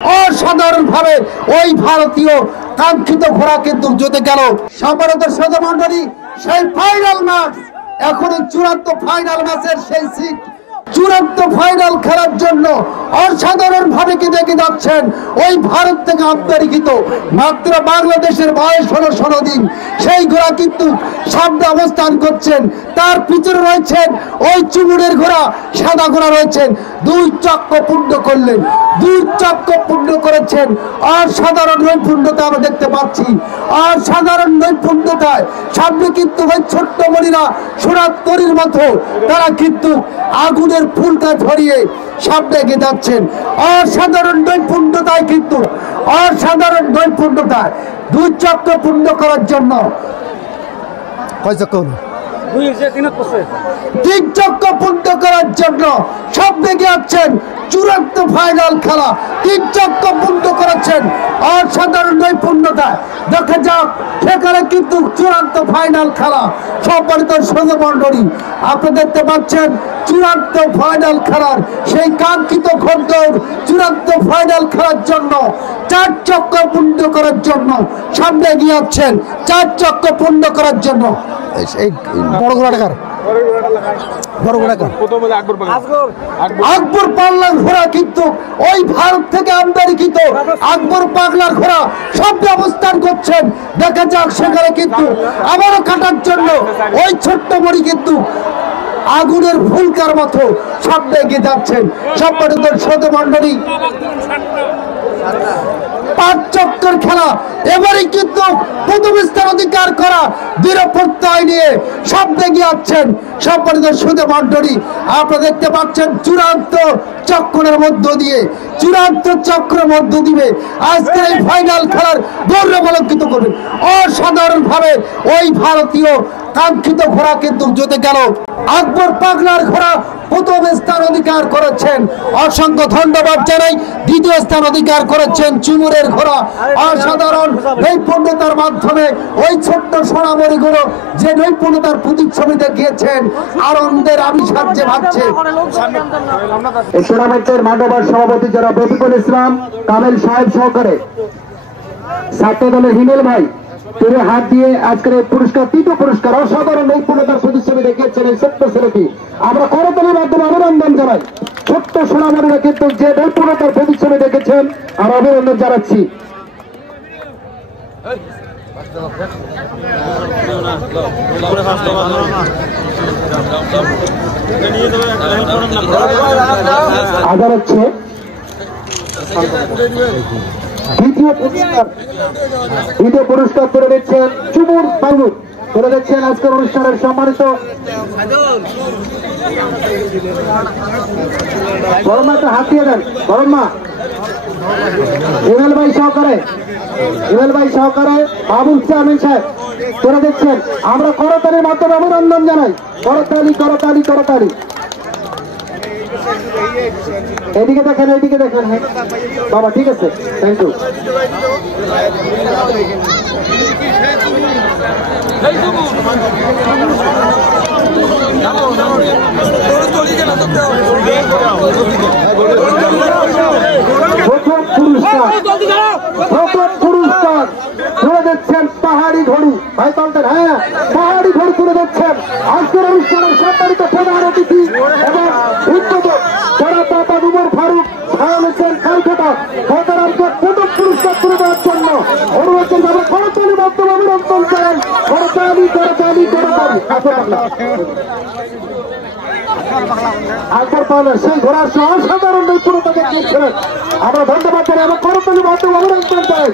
অসাধারণভাবে ওই ভারতীয় কাঙ্ক্ষিত ঘোড়া কিন্তু জিতে গেল। সম্মানিত শ্রোতামণ্ডলী, সেই ফাইনাল ম্যাচ, এখন চূড়ান্ত ফাইনাল ম্যাচের সেই সিট, চূড়ান্ত ফাইনাল খেলার জন্য অসাধারণভাবে কি দেখে যাচ্ছেন ওই ভারত থেকে আমদানিকৃত মাত্র বাংলাদেশের বয়স হলো 16 দিন সেই ঘোড়া কিন্তু সামনে অবস্থান করছেন। তার পিছনে রয়েছেন ওই চুমুরের ঘোড়া, সাদা ঘোড়া রয়েছেন। 2 চক্র পূর্ণ করলেন, 2 চক্র পূর্ণ করেছেন। অসাধারণ নৈপুণ্যতা আমরা দেখতে পাচ্ছি, অসাধারণ নৈপুণ্যতায় সামনে কিন্তু ওই ছোট্ট মরিরা সোনার তরীর মতো তারা কিন্তু আগুনের ফুলটা ধরিয়ে সামনে এগিয়ে যাচ্ছেন। অসাধারণ নৈপুণ্যতায় কিন্তু অসাধারণ নৈপুণ্যতায় 2 চক্র পূর্ণ করার জন্য 3 চক্র পূর্ণ করার জন্য সামনে এগিয়ে যাচ্ছেন। চূড়ান্ত ফাইনাল খেলা 3 চক্র পূর্ণ করেছেন অসাধারণ নৈপুণ্যতায়। দেখা যাক সেখানে কিন্তু চূড়ান্ত ফাইনাল খেলা। সম্মানিত শ্রোতামণ্ডলী, আপনি দেখতে পাচ্ছেন চূড়ান্ত ফাইনাল খেলার সেই কাঙ্ক্ষিত ঘোড়দৌড়। চূড়ান্ত ফাইনাল খেলার জন্য 4 চক্র পূর্ণ করার জন্য সামনে এগিয়ে যাচ্ছেন। 4 চক্র পূর্ণ করার জন্য এই বড় ঘোড়াটাকার আকবর পাগলার ঘোড়া কিন্তু ওই ভারত থেকে আমদানিকৃত আকবর পাগলার ঘোড়া সামনে অবস্থান করছেন। দেখা যাক সেখানে কিন্তু আবারও কাটার জন্য ওই ছোট্ট বড়ি কিন্তু আগুনের ফুলকার মতো সামনে এগিয়ে যাচ্ছেন। সম্মানিত শ্রোতামণ্ডলী, 5 চক্কর খেলা এবারে কিন্তু প্রথম স্থান অধিকার করা দৃঢ় প্রত্যয় নিয়ে সামনে এগিয়ে যাচ্ছেন। সম্মানিত শ্রোতামণ্ডলী, আপনারা দেখতে পাচ্ছেন চূড়ান্ত চক্রের মধ্য দিয়ে, চূড়ান্ত চক্রের মধ্য দিয়ে আজকের এই ফাইনাল খেলার গৌরব অলঙ্কিত করবেন। অসাধারণভাবে ওই ভারতীয় কাঙ্ক্ষিত ঘোড়া কিন্তু জিতে গেল। আকবর পাগলার ঘোড়া প্রথম স্থান অধিকার করেছেন, অসংখ্য ধন্যবাদ জানাই। দ্বিতীয় স্থান অধিকার করেছেন চুমুরের ঘোড়া। অসাধারণ নৈপুণ্যতার মাধ্যমে ওই ছোট্ট সোনামণিগুলো যে নৈপুণ্যতার প্রতিচ্ছবি দেখিয়েছেন, আনন্দের আবিষ্কার যে ভাবছে। এই টুর্নামেন্টের মান্যবর সভাপতি যারা রফিকুল ইসলাম কামেল সাহেব সহকারে ছাত্র দলের হিমেল ভাই, তিনি হাত দিয়ে আজকের এই পুরস্কার, 3টো পুরস্কার অসাধারণ নৈপুণ্যতার প্রতিচ্ছবি দেখিয়েছেন এই ছোট্ট ছেলেটি। আমরা করতালির মাধ্যমে অভিনন্দন জানাই। ছোট্ট সোনামণিরা কিন্তু যে নৈপুণ্যতার প্রতিচ্ছবি দেখেছেন, আমরা অভিনন্দন জানাচ্ছি। আদার হচ্ছে দ্বিতীয় পুরস্কার করে দিচ্ছেন চুমুর বাবু, করে দিচ্ছেন আজকের অনুষ্ঠানের সম্মানিত বড়মা। একটা হাত দিয়ে দেন বড়মা। ইমেল ভাই সহকারে, ইমেল ভাই সহকারে বাবুল চেয়ারম্যান সাহেব করে দিচ্ছেন। আমরা করতালির মাধ্যমে অভিনন্দন জানাই। করতালি করতালি করতালি। এদিকে দেখেন, এইদিকে দেখেন বাবা, ঠিক আছে, থ্যাংক ইউ। প্রথম পুরস্কার তুলে দিচ্ছেন পাহাড়ি ঘড়ি ভাই পাল্টেন। হ্যাঁ, পাহাড়ি ঘড়ি তুলে দিচ্ছেন আজকের অনুষ্ঠানের সম্মানিত প্রধান অতিথি এবং উদ্বোধক যারা বাবা উমর ফারুক সায়ালেছেন কালকাটা। ভোটারকে প্রথম পুরস্কার তুলে দেওয়ার জন্য অনুরোধ করবে। করতালি মাধ্যমে অভিনন্দন করেন। করতালি করতালি করতালি। আকবর পাগলা সেই ঘোড়ার অসাধারণ নৈপুণ্যতা দেখিয়েছিলেন। আমরা ধন্যবাদ জানাই এবং করতালি মাধ্যমে অভিনন্দন করেন।